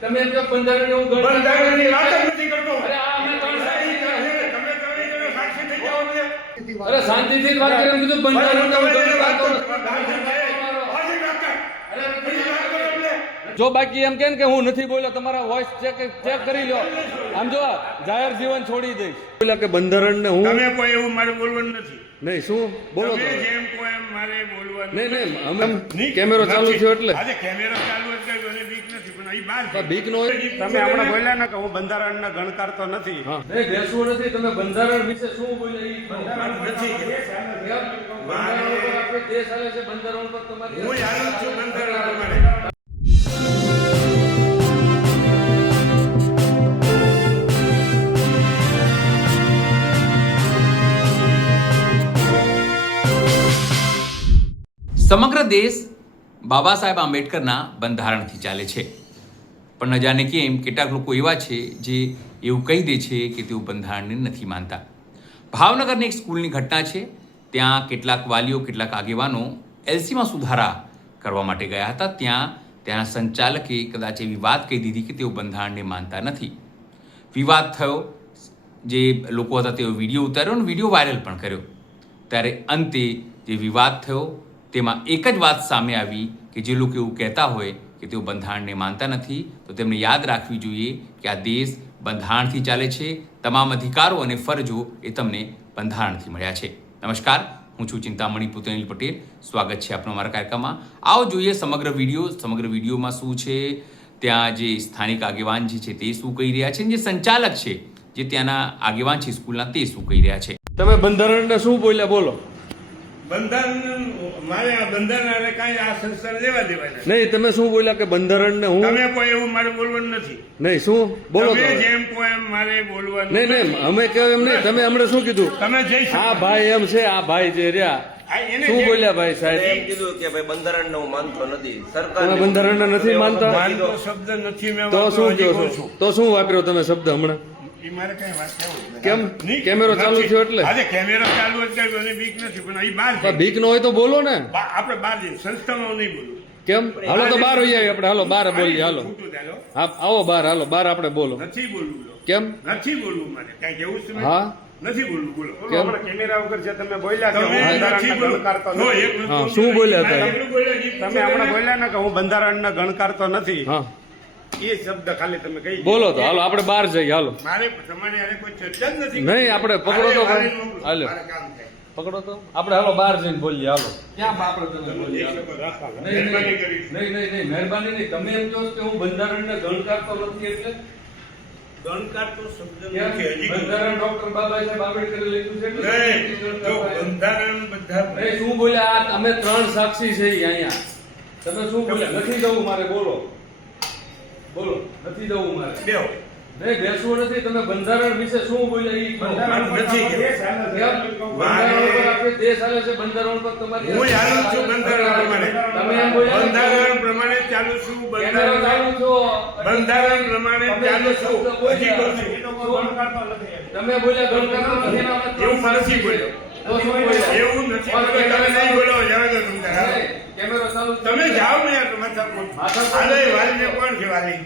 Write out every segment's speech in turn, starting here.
તમે એમ કે બંધારણ એવું બંધારણની વાત જ નથી કરતો. અરે આ અમે ત્રણ સાક્ષી છે. તમે ત્રણેય જણા સાક્ષી થઈ જાઓ ને. અરે શાંતિથી જ વાત કરી એમ કીધું બંધારણ તમે એવું જેને વાત કરો, બંધારણ. તમારા ભાઈ હાજર વાત કર. બીજી વાત કરો એટલે. જો બાકી એમ કે હું નથી બોલ્યો તમારા વોઇસ ચેક કરી લો. આમ જો જાહેર જીવન છોડી દઈશ. બોલ્યા કે બંધારણ ને હું તમે કોઈ એવું મારે બોલવાનું નથી. નહીં શું બોલો તમે તો જેમ કોઈ એમ મારે બોલવાનું નહીં નથી. અમે નહીં, કેમેરો ચાલુ નથી. થયો એટલે આજે કેમેરો ચાલુ એટલે મને બીક નથી, પણ અહીં બહાર છે. બીક નો હોય. તમે હમણાં બોલ્યા ને કે હું બંધારણના ગણકાર તો નથી. હા નહીં બેસવું નથી. તમે બંધારણ વિશે શું બોલ્યા ઈ બંધારણ નથી. બંધારણ ઉપર આપણે દેશ હાલે છે. બંધારણ પર તમારી હું જાણું છું બંધારણ પ્રમાણે. સમગ્ર દેશ બાબા સાહેબ આંબેડકરના બંધારણથી ચાલે છે, પણ ન જાણે કેમ કેટલાક લોકો એવા છે જે એવું કહી દે છે કે તેઓ બંધારણને નથી માનતા. ભાવનગરની એક સ્કૂલની ઘટના છે. ત્યાં કેટલાક વાલીઓ, કેટલાક આગેવાનો એલસીમાં સુધારા કરવા માટે ગયા હતા. ત્યાંના સંચાલકે કદાચ એવી વાત કહી દીધી કે તેઓ બંધારણને માનતા નથી. વિવાદ થયો. જે લોકો હતા તેઓ વિડીયો ઉતાર્યો અને વિડીયો વાયરલ પણ કર્યો. ત્યારે અંતે જે વિવાદ થયો તેમાં એક જ વાત સામે આવી કે જે લોકો એવું કહેતા હોય કે તેઓ બંધારણને માનતા નથી, તો તેમને યાદ રાખવી જોઈએ કે આ દેશ બંધારણથી ચાલે છે. તમામ અધિકારો અને ફરજો એ તમને બંધારણથી મળ્યા છે. નમસ્કાર, હું છું ચિંતામણી પુતેનિલ પટેલ. સ્વાગત છે આપનો અમારા કાર્યક્રમમાં. આવો જોઈએ સમગ્ર વિડીયો. સમગ્ર વિડીયોમાં શું છે, ત્યાં જે સ્થાનિક આગેવાન જે છે તે શું કહી રહ્યા છે, જે સંચાલક છે, જે ત્યાંના આગેવાન છે સ્કૂલના, તે શું કહી રહ્યા છે. તમે બંધારણને શું બોલ્યા બોલો. બંધારણ મારે આ બંધારણ અને કાંઈ આ સંસ્થા લેવા દેવા નથી. નહીં તમે શું બોલ્યા કે બંધારણને હું તમે કોઈ એવું મારે બોલવાનું નથી. નહીં શું બોલો તમે તો જેમ કોઈ એમ મારે બોલવાનું નહીં નહીં અમે કહ્યું એમ નહીં. તમે હમણાં શું કીધું? તમે જઈ શકો. આ ભાઈ એમ છે, આ ભાઈ જે રહ્યા આ એને શું જે- બોલ્યા ભાઈ સાહેબ? એમ કીધું કે ભાઈ બંધારણને હું માનતો નથી. તમે બંધારણને નથી માનતા? માનતો શબ્દ નથી મેં તો વાપર્યો, શું હજી કહો કહું છો? છું. તો શું વાપર્યો તમે શબ્દ હમણાં? ઈ મારે કઈ વાત કહેવું જ નથી. કેમ? નહીં, કેમેરો ચાલુ નથી. થયો એટલે? આજે કેમેરો ચાલુ એટલે મને બીક નથી, પણ અહીં બહાર છે. પણ બીક ન હોય તો બોલો ને. આપણે બહાર જઈએ, સંસ્થામાં હું નહીં બોલું. કેમ? હાલો તો બહાર હોઈ આવીએ આપણે. હાલો બહાર બોલીએ. હાલો ખોટું ચાલો. હા આવો બહાર. હાલો બહાર આપણે બોલો. નથી બોલવું લો. કેમ? નથી બોલવું મારે કઈ કેવું છે? હા નથી બોલવું, બોલો. કેમ? કેમેરા વગર જે તમે બોલ્યા કે તમે હું નથી બંધારણના બોલવું. ગણકાર તો જો, નથી. એક વસ્તુ હા, શું બોલ્યા હતા? એટલું બોલ્યા જી. તમે હમણાં બોલ્યા ને કે હું બંધારણના ગણકાર તો નથી. હા એ શબ્દ ખાલી તમે કહી બોલો તો. હાલો આપણે બહાર જઈએ. હાલો મારે તમારી હારે કોઈ ચર્ચા જ નથી. નહીં આપણે પકડો તો હારે ભાઈ. મોકલો. હાલો મારે કામ થાય. પકડો તો આપણે. હાલો બહાર જઈને બોલીએ. હાલો ક્યાં આપણે તમે બોલીએ? હાલો. નહીં, મહેરબાની નહીં, કરી. નહીં, મહેરબાની નહીં. તમે એમ કહો છો કે હું બંધારણને ગણકાર તો નથી એટલે ગણકાર તો શબ્દ કેમ? નથી. હજી કહું. બંધારણ ડોક્ટર બાબા સાહેબ આંબેડકરે લખ્યું છે એટલે નહીં, ગણકાર જો થાય. બંધારણ બધા નહીં, શું બોલ્યા? આ અમે ત્રણ સાક્ષી છે ઈ અહીંયા. તમે શું બોલ્યા? નથી જવું મારે. બોલો બોલો. નથી જવું મારે. બેહો. નહીં બેસવું નથી. તમે બંધારણ વિશે શું બોલ્યા ઈ કહો. બંધારણ નથી. કેમ? બંધારણ ઉપર આપણે દેશ હાલે છે. બંધારણ પર તમારી હું જાણું છું બંધારણ પ્રમાણે. તમે એમ બોલ્યા ને? બંધારણ પ્રમાણે ચાલુ છું. કેમેરો ચાલુ છો. બંધારણ પ્રમાણે ચાલુ છું. હજી કહું છું. તમે બોલ્યા ગણકાર તો નથી એનો મતલબ એવું નથી બોલ્યો. તો શું બોલ્યા? એવું નથી બોલ્યો. તમે નહીં બોલો. જાવ દો તમે તારા. નહીં, કેમેરો ચાલુ છે. તમે જાઓ ને યાર માથા હાલે વાલીને કોણ છે વાલી?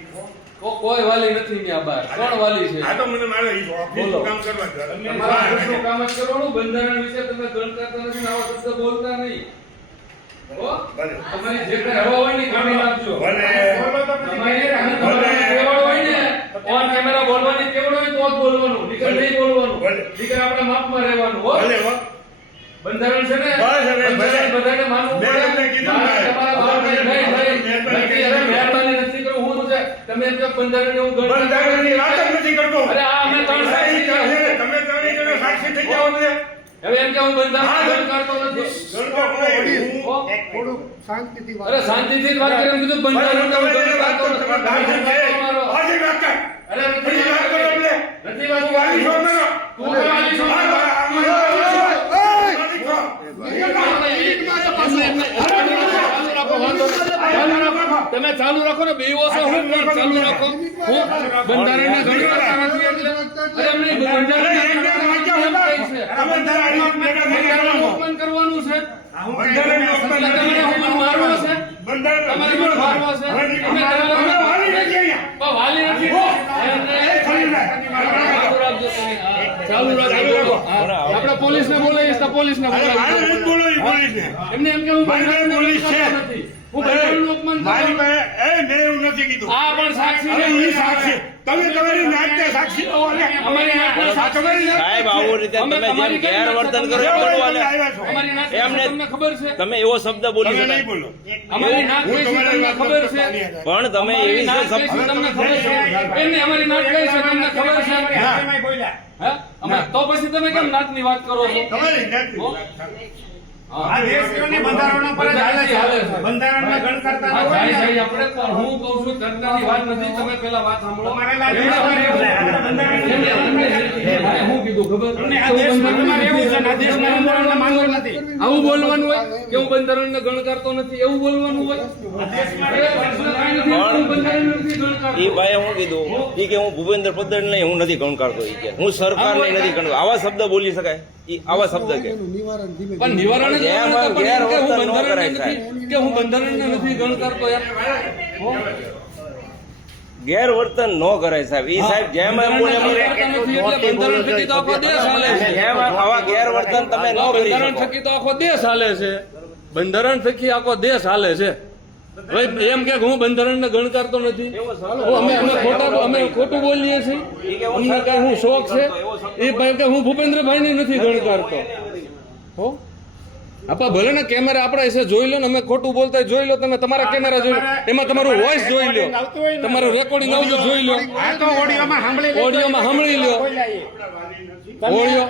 કોઈ વાલી નથી ત્યાં બહાર. કોણ વાલી છે? આ તો મને મારો ઓફિસનું બોલો. કામ કરવા દો. તમારા ઓફિસનું કામ જ કરવાનું. બંધારણ વિશે તમે ગણકાર તો નથી ને આવા શબ્દ બોલતા નહીં. હો? ભલે. તમારી જે કઈ હવા હોય ને એ કાઢી નાખજો. ભલે. તમારી ટેવડ હોય ને, ઓન કેમેરા બોલવાની ટેવડ હોય તો જ બોલવાનું. નીકળ નહીં બોલવાનું. ભલે. નીકળ આપણા માપમાં રહેવાનું. હો? ભલે હો. બંધારણ છે ને? બસ હવે બંધારણ ભલે. બધાને માનવું મેં પડે. તમને કીધું મારે ને. તમારા બાપ નહીં, નહીં, મહેરબાની નથી. હવે મહેરબાની નથી કરું. હું છે તમે એમ કહો બંધારણ એવું ગણકાર બંધારણની વાત જ નથી કરતો. અરે આ અમે ત્રણ સાક્ષી છે. તમે ત્રણેય જણા સાક્ષી થઈ જાઓ ને. હવે એમ કે હું હા, બંધારણ ગણકાર તો નથી. ગણકાર નહીં. હો? થોડું શાંતિથી વાત અરે શાંતિથી જ વાત કરી. એમ કીધું બંધારણ તમે એવું જેને ગણકાર વાત તો કરો, તમે બહાર નથી. જઈને તમારો. હજી વાત કર. અરે હજી વાત કરો એટલે. નથી વાત તું વાલી છો મારો. તું કોઈ વાલી છો? હા, હા, હા, વાલી છો. તમે ચાલુ રાખો ને. બેવો છો હું પણ ચાલુ રાખો. હું બંધારણના ગણકાર નથી એટલે અરે એમ નહીં, બંધારણના ગણકાર નથી એમ કહે છે. તમે તારા અહીંયા ભેગા થઈ ગયા છો. ઓપન કરવાનું છે. હું બંધારણનું અપમાન તમારે નથી. હું મારવો છે? બંધારણ તમારે મને મારવો છે? હવે અમે અમે વાલી નથી અહીંયા. પણ વાલી નથી. ચાલુ રાખજો તમે. હા, ચાલુ રાખજો. હા. આપણે પોલીસને બોલાવીશ તો પોલીસને અરે મારે બોલાવીશ. નથી બોલવું પોલીસને. એમને એમ કે હું મારી પાસે બંધારણનું પોલીસ છે. અપમાન નથી. હું બંધારણનું અપમાન મારી કરું. પાસે મેં એવું નથી કીધું. આ પણ સાક્ષી હવે છે. ઈ સાક્ષી. તમે તમારી નાટને સાક્ષી દો ને. અમારી નાટના આ તમારી નાટ. સાહેબ આવું રીતે અમે તમે જેમ તમારી કઈ ગેરવર્તન કરો નાટ એમ તમે બોલવાને. આવ્યા છો. અમારી નાટના એમને- તમને ખબર છે? તમે એવો શબ્દ બોલી તમે નહીં શકાય બોલો. અમારી નાટ હું કઈ છે તમારી તમને વાત ખબર નથી છે? કરતા. પણ તમે અમારી એવી નાટ કઈ છે તમને ખબર છે? એમને અમારી નાટ કઈ છે તમને ખબર છે? હે? તો પછી તમે કેમ નાટની વાત કરો છો? તમારી નાટની હો? વાત ચાલે. આ દેશની બંધારણો પર જ હાલે છે. બંધારણના ગણકર્તા હા, ન હોય ભાઈ, ને. ભાઈ, આપણે તો હું કહું છું ઘટનાની વાત નથી. તમે પેલા વાત સાંભળો. તમારે લાગે એમને તમારે એવું છે. આ બંધારણ એમને હું કીધું ખબર? તમને આ દેશમાં તમારે એવું છે ને આ દેશમાં બંધારણને માનવું નથી. આવું બોલવાનું હોય કે હું બંધારણને ગણકારતો નથી, એવું બોલવાનું હોય? અરે, પ્રશ્ન કાંઈ નથી. હું બંધારણને નથી ગણકારતો. એ ભાઈ હું કીધું ઈ કે હું ભૂપેન્દ્ર પટેલ નહીં હું નથી ગણકારતો ઈ કે હું સરકારને નથી ગણતો. આવા શબ્દ બોલી શકાય ઈ આવા શબ્દ કે પણ નિવારણ જ જેમ કરવાનું હતું, પણ એમ કે હું ગેરવર્તન ન બંધારણને કરાય, નથી- કે હું બંધારણને નથી ગણકારતો યાર. ગેરવર્તન ન કરાય સાહેબ. ઈ સાહેબ જેમ એમ બોલે બોલે બંધારણ નથી એટલે બંધારણ થકી તો આખો દેશ હાલે છે. જેમ આવા ગેરવર્તન તમે ન કરી બંધારણ શકો. થકી તો આખો દેશ હાલે છે. બંધારણ થકી આખો દેશ હાલે છે. હવે એમ કે હું બંધારણને ગણકારતો નથી. અમે ખોટું બોલીએ છીએ. અમને કઈ હું શોખ છે એ ભાઈ કે હું ભૂપેન્દ્રભાઈને નથી ગણકારતો. હો આપા ભલે ને કેમેરા આપણા છે જોઈ લો ને. અમે ખોટું બોલતા હોય જોઈ લો. તમે તમારા કેમેરા જોઈ લો. એમાં તમારું વોઇસ જોઈ લો. તમારું રેકોર્ડિંગ આવતું જોઈ લો. આ તો ઓડિયોમાં સાંભળી લેજો. ઓડિયોમાં સાંભળી લો. ઓડિયો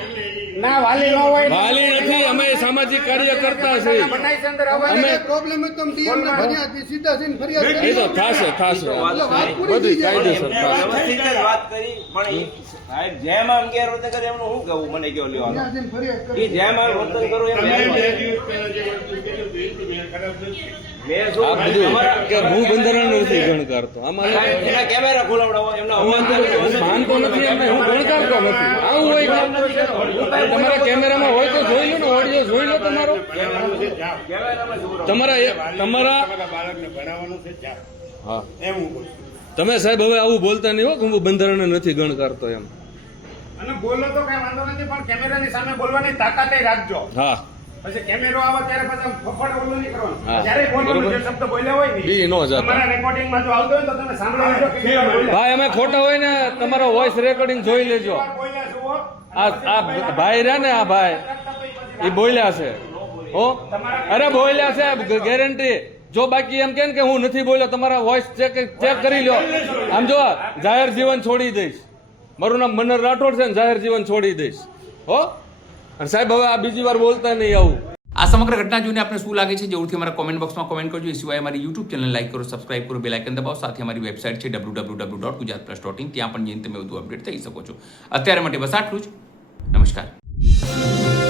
ના વાલી ન હોય ને. વાલી નથી. અમે સામાજિક કાર્ય કરતા છીએ. બનાવી છે અંદર અવાજ. અમે પ્રોબ્લેમ હોય તો DM ને ફરિયાદ સીધા જઈને ફરિયાદ એ કરી તો થશે એટલે વાત પૂરી બધી થઈ જાય. કાયદેસર થશે. વ્યવસ્થિત જ વાત કરી પણ ઈ સાહેબ જેમ આમ ગેરવર્તન કરે એમનું શું કહેવું મને કયો લેવાનો. ત્યાં જઈને ફરિયાદ કરી. ઈ જેમ આમ વર્તન કરો એમ તમે એમ. બે દિવસ પહેલા જે વસ્તુ કીધું હતું, એ મેં ખરાબ નથી. મેં શું આ બધું તમારા- કે હું બંધારણ નથી ગણકારતો. આમાં સાહેબ, એના કેમેરા ખોલાવડાવો એમના હું અવાજ કરે. માનતો નથી એમને હું ગણકારતો નથી. આવું હોય કે તમારા કેમેરામાં હોય તો જોઈ લો ને. ઓડિયો જોઈ લો તમારો. ભણાવવાનું છે, જાઓ. કેમેરામાં શું કરો? તમારા તમારા બાળકને ભણાવવાનું છે, જાઓ. હા એમ હું બોલું છું. તમે સાહેબ હવે આવું બોલતા નહીં હો કે હું બંધારણ નથી ગણકારતો એમ. અને બોલો તો કઈ વાંધો નથી પણ કેમેરાની સામે બોલવાની તાકાત રાખજો. હા પછી કેમેરો આવે ત્યારે પછી આમ ફફડ ઓલું નહીં કરવાનું. હા. જ્યારે બોલવાનું બરોબર. જે શબ્દ બોલ્યા હોય ને ઈ નો જતા. તમારા રેકોર્ડિંગમાં જો આવતો હોય ને તો તમે સાંભળી લેજો કે કેવા બોલ્યા. ભાઈ અમે ખોટા હોય ને તમારો વોઇસ રેકોર્ડિંગ જોઈ લેજો. કેવા બોલ્યા છો? આ ભાઈ રહ્યા ને આ ભાઈ એ બોલ્યા છે. હો અરે બોલ્યા છે ગેરંટી. જો બાકી એમ કે ને કે હું નથી બોલ્યો તમારા વોઇસ ચેક કરી લો. આમ જો જાહેર જીવન છોડી દઈશ. મારું નામ મનર રાઠોડ છે ને જાહેર જીવન છોડી દઈશ. હો અને સાહેબ હવે આ બીજી વાર બોલતા નહીં આવું. આ સમગ્ર ઘટના જોઈને આપને શું લાગે છે જરૂરથી અમારા કોમેન્ટ બોક્સમાં કોમેન્ટ કરજો. એ સિવાય અમારી યુટ્યુબ ચેનલ લાઈક કરો, સબસ્ક્રાઇબ કરો, બેલ આઇકન દબાવો. સાથે અમારી વેબસાઇટ છે www.gujaratplus.in. ત્યાં પણ જઈને તમે બધું અપડેટ થઈ શકો છો. અત્યારે માટે બસ આટલું જ. નમસ્કાર.